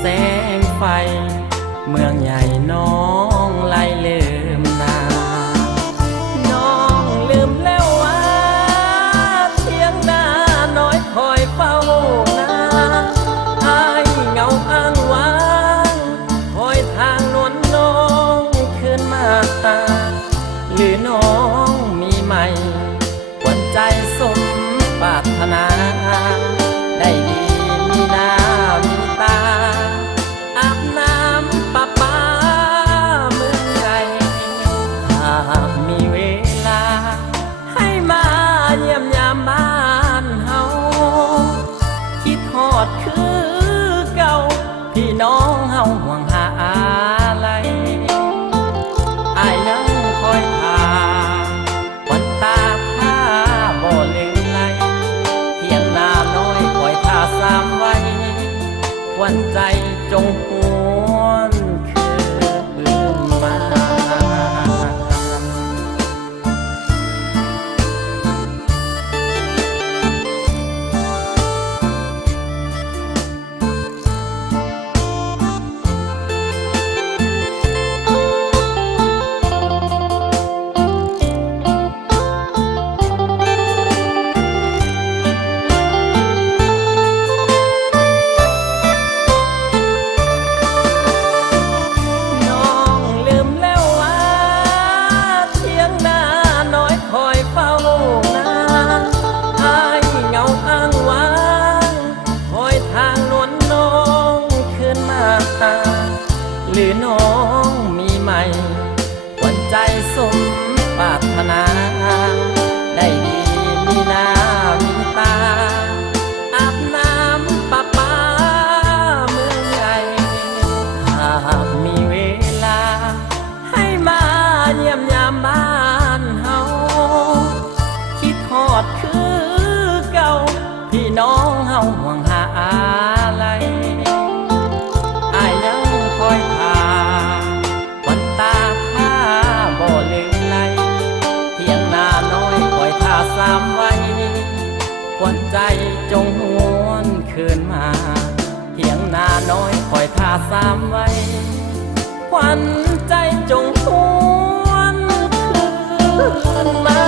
แสงไฟเมืองใหญ่น้องไล่ลืมนาน้องลืมแล้วว่าเที่ยงนาน้อยคอยเฝ้านาอายเหงาอ้างว้างคอยทางนวลน้องขึ้นมาหรือน้องมีใหม่หวั่นใจสมปรารถนาได้ดีมีหน้ามีตาอาบน้ำประปาเมืองใหญ่หากมีเวลาให้มาเยี่ยมยามบ้านเฮาคิดฮอดคือเก่าพี่น้องเฮาห่วงหาอะไรอายยังคอยทาวันตาผ้าบ่ลืมไหลเพียงหน้าน้อยคอยท่าสามไว้วันใจจงหวนคืนมา น้องลืมแล้วว่าเที่ยงนาน้อยคอยเฝ้านาอายเหงาอ้างว้างคอยทางนวลน้องขึ้นมาหรือน้องมีใหม่หวั่นใจสมปรารถนาได้ดีมีหน้ามีตาอาบน้ำประปาเมืองใหญ่หากมีเวลาให้มาเยี่ยมยามบ้านเฮาคิดฮอดคือเก่าพี่น้องเฮาห่วงหาอะไรอายยังคอยทาวันตาผ้าบ่ลืมไหลเที่ยงหน้าน้อยคอยท่าสามไว้ควันใจจงหวนคืนมาเที่ยงหน้าน้อยคอยท่าสามไว้ควันใจจงหวนคืนมา